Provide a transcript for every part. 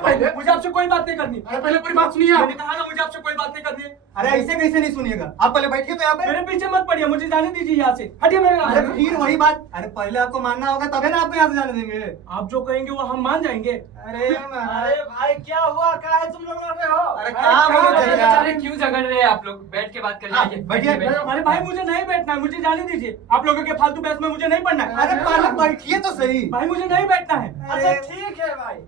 पहले मुझे आपसे कोई बात नहीं करनी। अरे पहले पूरी बात सुनिए मैंने आप। कहा ना मुझे आपसे कोई बात नहीं करनी है। अरे ऐसे कैसे नहीं सुनिएगा, आप पहले बैठिए तो यहाँ पे। मेरे पीछे मत पड़िए, मुझे जाने दीजिए यहाँ से, हटिए मेरे अरे रास्ते से। फिर वही बात, अरे पहले आपको मानना होगा तभी ना आपको यहाँ से जाने देंगे। आप जो कहेंगे वो हम मान जाएंगे। अरे अरे भाई क्या हुआ, क्या है तुम लोग लड़ रहे हो? अरे क्या बोलो अरे यार? अरे क्यों झगड़ रहे हैं आप लोग? बैठ के बात कर हाँ, लीजिए। बैठिए। अरे भाई मुझे नहीं बैठना है, मुझे जाने दीजिए। आप लोगों के फालतू बहस में मुझे नहीं पढ़ना है। अरे पहले बैठिए तो सही। भाई मुझे नहीं बैठना है। अच्छा ठीक है भाई,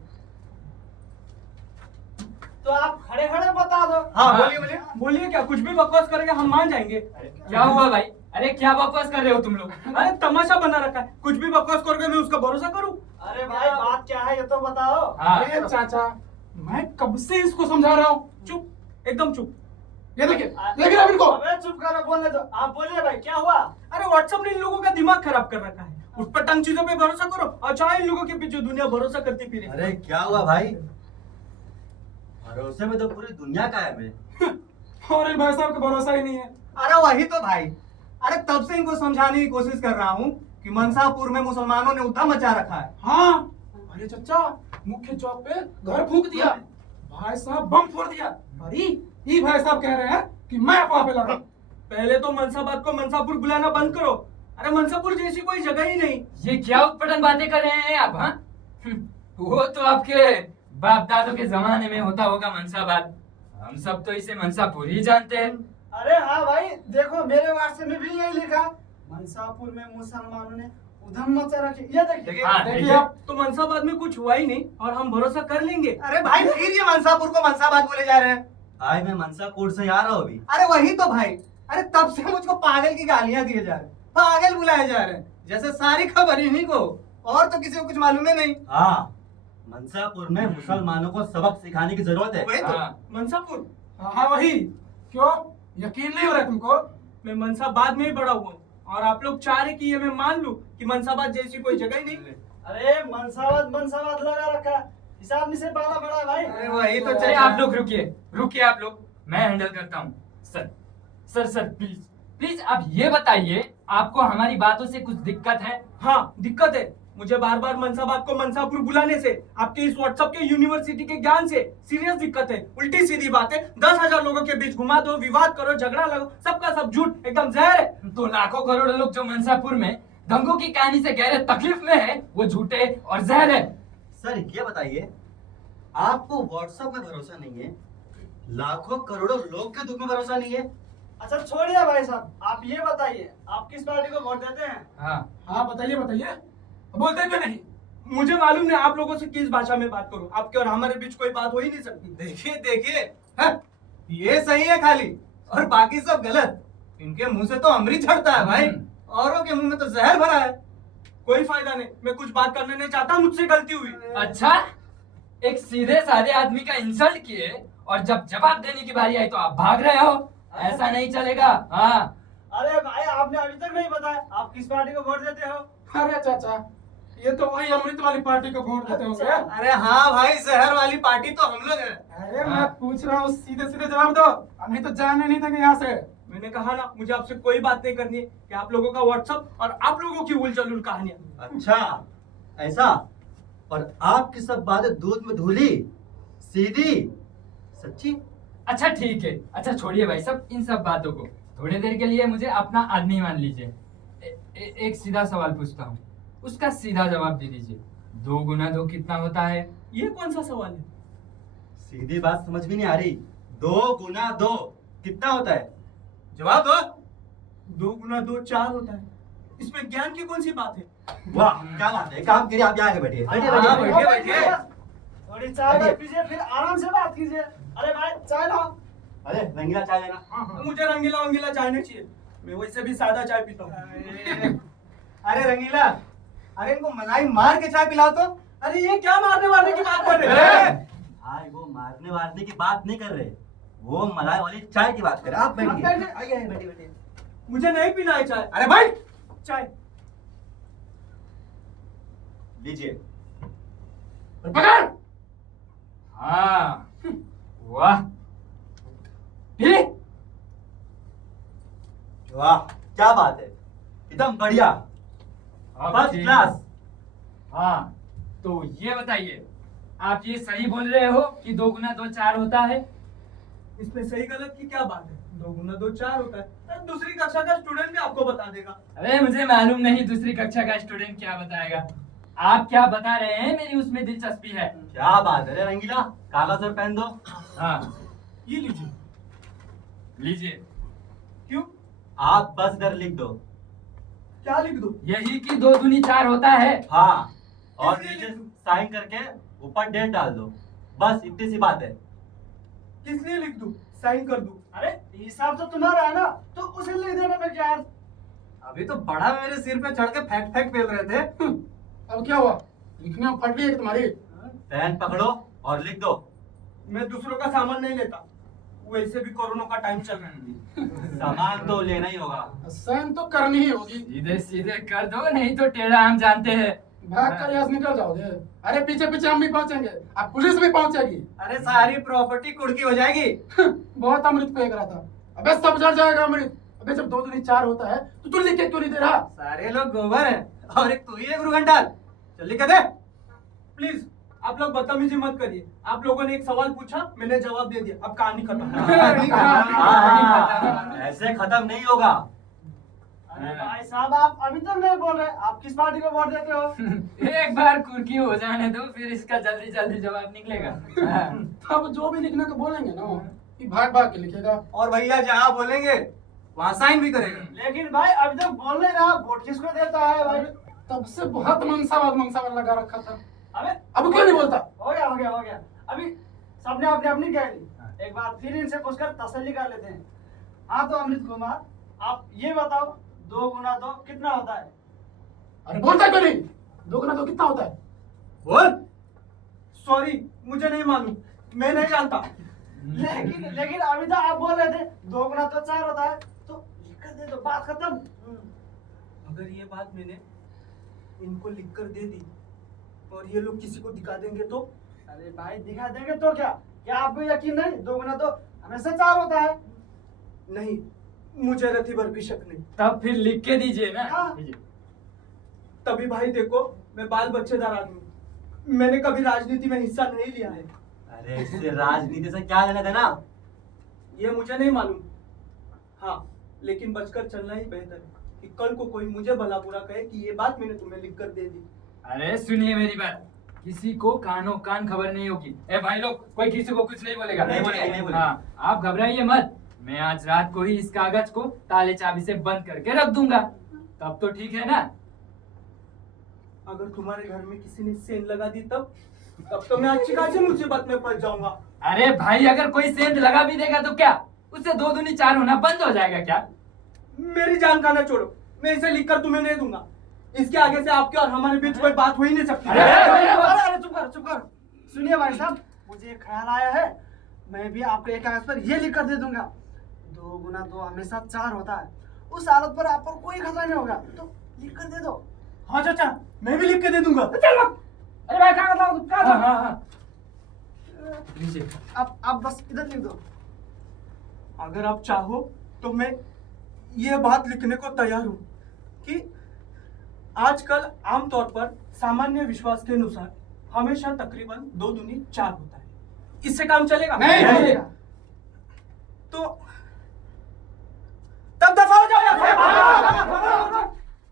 तो आप खड़े खड़े बता दो। हाँ बोलिए बोलिए। बोलिए क्या, कुछ भी बकवास करेंगे हम मान जाएंगे। क्या हुआ भाई? अरे क्या बकवास कर रहे हो तुम लोग? अरे तमाशा बना रखा है, कुछ भी बकवास करोगे मैं उसका भरोसा करूं? अरे भाई बात क्या है ये तो बताओ। हाँ, अरे चाचा, मैं कब से इसको समझा रहा हूँ। चुप, एकदम चुप। ये देखिए, लेकिन अब इनको अबे चुप करो, बोलने दो। आप बोलिए भाई क्या हुआ? अरे व्हाट्सएप ने इन लोगों का दिमाग खराब कर रखा है। उस पर तंग चीजों पे भरोसा करो और चाहे इन लोगों के पीछे दुनिया भरोसा करती फिरे। अरे क्या हुआ भाई? भरोसे में तो पूरी दुनिया कायम है। और इन भाई साहब का भरोसा ही नहीं है। अरे वही तो भाई, अरे तब से इनको समझाने की कोशिश कर रहा हूँ कि मनसापुर में मुसलमानों ने उद्यम मचा रखा है। हाँ अरे चचा, मुख्य चौक पे घर फूंक दिया, भाई साहब बम फोड़ दिया। अरे ये भाई साहब कह रहे हैं कि मैं वहां पे लड़ा। पहले तो मनसाबाद को मनसापुर बुलाना बंद करो। अरे मनसापुर जैसी कोई जगह ही नहीं। ये क्या उत्पटन बातें कर रहे हैं आप? हाँ, वो तो आपके बाप दादों के जमाने में होता होगा मनसाबाद। हम सब तो इसे मनसापुर ही जानते हैं। अरे हाँ भाई देखो, मेरे व्हाट्सएप में भी यही लिखा, मनसापुर में मुसलमानों ने उधम मचा रखी। ये देखिए। हाँ, देखिए देखिए। आप, तो मनसाबाद में कुछ हुआ ही नहीं और हम भरोसा कर लेंगे। अरे भाई फिर ये मनसापुर को मनसाबाद बोले जा रहे हैं। भाई मैं मनसापुर से आ रहा हूँ अभी। अरे वही तो भाई, अरे तब से मुझको पागल की गालियां दिए जा रहे हैं, पागल बुलाए जा रहे हैं, जैसे सारी खबर इन्हीं को, और तो किसी को कुछ मालूम ही नहीं। हाँ, मनसापुर में मुसलमानों को सबक सिखाने की जरूरत है। वही तो। हाँ, मनसापुर, हाँ वही। क्यों यकीन नहीं हो रहा तुमको? मैं मनसाबाद में ही बड़ा हुआ हूँ और आप लोग चाह रहे कि ये मैं मान लूं कि मनसाबाद जैसी कोई जगह ही नहीं। अरे मनसाबाद लगा रखा, हिसाब में से पाला बड़ा है भाई। अरे वही तो अरे चचा। आप लोग रुकिए, रुकिए आप लोग, मैं हैंडल करता हूँ। Sir sir sir please please आप ये बताइए, आपको हमारी बातों से कुछ दिक्कत है? हाँ दिक्कत है, मुझे बार बार मनसाबाद को मनसापुर बुलाने से, आपके इस व्हाट्सएप के यूनिवर्सिटी के ज्ञान से सीरियस दिक्कत है। उल्टी सीधी बातें 10,000 लोगों के बीच घुमा दो, विवाद करो, झगड़ा लगो, सबका सब झूठ, एकदम जहर है। तो लाखों करोड़ों लोग जो मनसापुर में दंगों की कहानी से गहरे तकलीफ में है, वो झूठे और जहर है। सर ये बताइए, आपको व्हाट्सएप में भरोसा नहीं है, लाखों करोड़ों लोग के दुख में भरोसा नहीं है। अच्छा छोड़िए भाई साहब, आप ये बताइए आप किस पार्टी को वोट देते हैं? हाँ, हाँ बताइए बताइए, बोलते क्यों नहीं? मुझे मालूम नहीं आप लोगों से किस भाषा में बात करूं, आपके और हमारे बीच कोई बात हो ही नहीं सकती। देखिए देखिए, हाँ, ये सही है खाली और बाकी सब गलत। इनके मुंह से तो अमृत झड़ता है भाई, औरों के मुंह में तो जहर भरा है। कोई फायदा नहीं, मैं कुछ बात करना नहीं चाहता, मुझसे गलती हुई। अच्छा, एक सीधे साधे आदमी का इंसल्ट किए और जब जवाब देने की बारी आई तो आप भाग रहे हो? ऐसा नहीं चलेगा। हाँ, अरे भाई आपने अभी तक नहीं बताया आप किस पार्टी को वोट देते हो? अरे चाचा, ये तो वही अमृत वाली पार्टी को वोट देते होंगे। अरे हाँ भाई, जहर वाली पार्टी तो हम लोग हैं। अरे मैं पूछ रहा हूँ, सीधे सीधे जवाब दो, नहीं तो जाने नहीं देंगे यहाँ से। मैंने कहा ना मुझे आपसे कोई बात नहीं करनी है कि आप लोगों का व्हाट्सएप और आप लोगों की उलझुल कहानियां। अच्छा ऐसा? और आपकी सब बातें दूध में धुली, सीधी, सच्ची? अच्छा ठीक है। अच्छा छोड़िए भाई सब इन सब बातों को, थोड़ी देर के लिए मुझे अपना आदमी मान लीजिए। एक सीधा सवाल पूछता हूँ, उसका सीधा जवाब दे दीजिए। 2 गुना 2 कितना होता है? ये कौन सा सवाल है? सीधी बात समझ में नहीं आ रही। 2 गुना 2 कितना होता है? जवाब दो। 2 गुना 2 4 होता है। इसमें ज्ञान की कौन सी बात है? वाह क्या बात है, काम करिए, आप यहाँ आके बैठिए। बैठिए हाँ, बैठिए। बैठिए। थोड़ी चाय वाय पीजिए फिर आराम से बात कीजिए। अरे भाई चाय लाओ। अरे रंगीला चाय लेना। मुझे रंगीला वंगीला चाय नहीं चाहिए, मैं वैसे भी सादा चाय पीता हूँ। अरे रंगीला, अरे इनको मलाई मार के चाय पिलाओ तो। अरे ये क्या मारने वारने की बात कर रहे हैं? भाई वो मारने वारने की बात नहीं कर रहे, वो मलाई वाली चाय की बात कर रहे। आप बैठिए, आइए आइए, बैठिए बैठिए। मुझे नहीं पीना है चाय। अरे भाई, चाय लीजिए। पकड़। हाँ, वाह, फिर वाह क्या बात है, एकदम बढ़िया, अब फर्स्ट ठीक। क्लास। हाँ, तो ये बताइए आप ये सही बोल रहे हो कि 2 गुना 2 4 होता है? इसमें सही गलत की क्या बात है? 2 गुना 2 4 होता है। अरे दूसरी कक्षा का स्टूडेंट भी आपको बता देगा। अरे मुझे मालूम नहीं दूसरी कक्षा का स्टूडेंट क्या बताएगा। आप क्या बता रहे हैं मेरी उसमें दिलचस्पी है। क्या बात है रे रंगीला, कागज और पेन दो। हाँ ये लीजिए। लीजिए। क्यों? आप बस इधर लिख दो। क्या लिख दो? यही कि 2 दूनी 4 होता है। हाँ, और किसने नीचे लिख दूं? साइन करके ऊपर डेट डाल दो। बस इतनी सी बात है। किस लिए लिख दूं? साइन कर दूं? अरे हिसाब तो तुम्हारा है ना, तो उसे लिख देने में क्या अर्थ? अभी तो बड़ा मेरे सिर पे चढ़ के फैक्ट फैक्ट फेल रहे थे। अब क्या हुआ? लिखने में फट रही है तुम्हारी। पेन पकड़ो और लिख दो। मैं दूसरों का सामान नहीं लेता। वैसे भी कोरोना का टाइम चल रहा है। सामान तो लेना ही होगा। साइन तो करनी ही होगी। सीधे सीधे कर दो, नहीं तो टेढ़ा हम जानते हैं। भाग कर यहाँ से निकल जाओगे। अरे पीछे पीछे हम भी पहुंचेंगे, अब पुलिस भी पहुंचेगी। अरे सारी प्रॉपर्टी कुड़की हो जाएगी। बहुत अमृत फेंक रहा था। अबे सब जल जाएगा अमृत। अबे जब 2 दूनी 4 होता है तो तू लिख के क्यों नहीं दे रहा? सारे लोग गोबर हैं और एक तू ही है गुरु घंटाल। चल लिख के दे। प्लीज आप लोग बदतमीजी मत करिए। आप लोगों ने एक सवाल पूछा, मैंने जवाब दे दिया। अब कहानी खत्म। हाँ, ऐसे खत्म नहीं होगा। अरे भाई साहब, आप अभी तक नहीं बोल रहे, आप किस पार्टी को वोट देते हो? एक बार कुर्की हो जाने दो, फिर इसका जल्दी जल्दी जवाब निकलेगा। हाँ। अब जो भी लिखने को बोलेंगे ना कि भाग भाग के लिखेगा। और भैया जहाँ बोलेंगे वहाँ साइन भी करेगा। लेकिन भाई अभी तक बोल नहीं रहा, वोट किसको देता है भाई? तब से बहुत मनसावाद लगा रखा था। अबे अब क्यों नहीं बोलता? हो गया। अभी सबने अपनी अपनी कह ली, एक बार फिर इनसे पूछकर तसल्ली कर लेते हैं। हाँ तो अमृत कुमार, आप ये बताओ 2 गुना 2 कितना होता है? अरे बोलता क्यों नहीं? 2 गुना 2 कितना होता है? बोल। सॉरी, मुझे नहीं मालूम, मैं नहीं जानता। लेकिन अभी तो आप बोल रहे थे 2 गुना 2 4 होता है, तो लिख कर दे दो, बात खत्म। अगर ये बात मैंने इनको लिख कर दे दी और ये लोग किसी को दिखा देंगे तो? अरे भाई दिखा देंगे तो क्या आपको यकीन नहीं 2 गुना 2 हमेशा 4 होता है? नहीं, मुझे रति भर भी शक नहीं। तब फिर लिख के दीजिए ना। हाँ। तभी भाई देखो, मैं बाल बच्चेदार आदमी हूँ। मैंने कभी राजनीति में हिस्सा नहीं लिया है। अरे इससे राजनीति से क्या लेना देना? ये मुझे नहीं मालूम। हाँ, लेकिन बचकर चलना ही बेहतर है कि कल को कोई मुझे भला बुरा कहे कि ये बात मैंने तुम्हें लिख कर दे दी। अरे सुनिए मेरी बात, किसी को कानों कान खबर नहीं होगी। ए भाई लोग, कोई किसी को कुछ नहीं बोलेगा। नहीं बोलेगा। हाँ, आप घबराइए मत। मैं आज रात को ही इस कागज को ताले चाबी से बंद करके रख दूंगा। तब तो ठीक है ना? अगर तुम्हारे घर में किसी ने सेंध लगा दी तब तो मैं अच्छी खासी मुसीबत में फंस जाऊंगा। अरे भाई, अगर कोई सेंध लगा भी देगा तो क्या उससे 2 दूनी 4 होना बंद हो जाएगा क्या? मेरी जान खाना छोड़ो, मैं इसे लिखकर तुम्हें नहीं दूंगा। इसके आगे से आपके और हमारे बीच कोई बात हो ही नहीं सकती। अरे चुप कर। सुनिए भाई साहब, मुझे एक ख्याल आया है। मैं भी आपको एक कागज पर ये लिख कर दे दूंगा, 2 गुना 2 हमेशा 4 होता है। उस हालत पर आप पर कोई खतरा नहीं होगा, तो लिख कर दे दो। हाँ चाचा, मैं भी लिख के दे दूंगा। चल भाग। अरे भाई कागज लाओ, कागज हाँ लाओ। हाँ हाँ, लीजिए। आप बस इधर लिख दो। अगर आप चाहो तो मैं ये बात लिखने को तैयार हूँ कि आजकल आमतौर पर सामान्य विश्वास के अनुसार हमेशा तकरीबन 2 दूनी 4 होता है। इससे काम चलेगा? नहीं। तो तब दफा हो जाओ यार।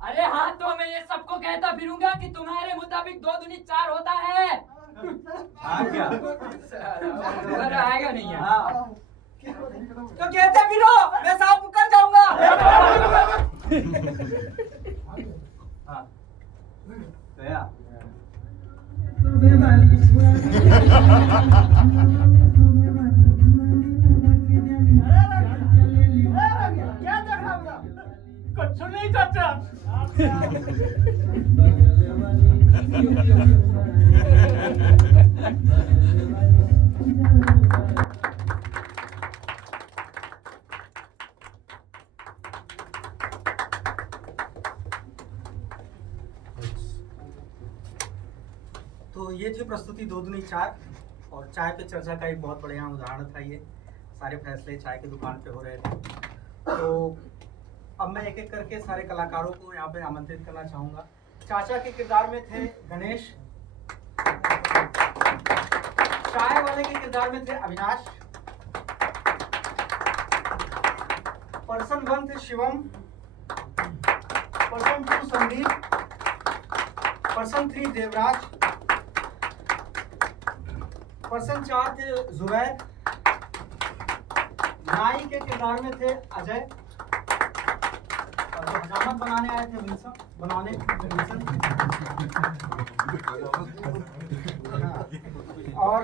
अरे हाँ, तो मैं ये सबको कहता फिरूंगा कि तुम्हारे मुताबिक 2 दूनी 4 होता है। हाँ क्या? अरे आएगा नहीं यार। हाँ। तो कहते फिरो, मैं साफ मुकर जाऊंगा। हाँ। गया। क्या देख रहा हूँ? कुछ नहीं चाचा। तो ये थी प्रस्तुति 2 दूनी 4 और चाय पे चर्चा का एक बहुत बढ़िया उदाहरण था। ये सारे फैसले चाय की दुकान पे हो रहे थे। तो अब मैं एक एक करके सारे कलाकारों को यहाँ पे आमंत्रित करना चाहूँगा। चाचा के किरदार में थे गणेश, चाय वाले के किरदार में थे अविनाश, पर्सन 1 थे Shivam, person 2 Sandeep, person 3 Devraj, person 4 थे जुबैर, नाई के किरदार में थे अजय, और जो हजामत बनाने आए थे विल्सन, और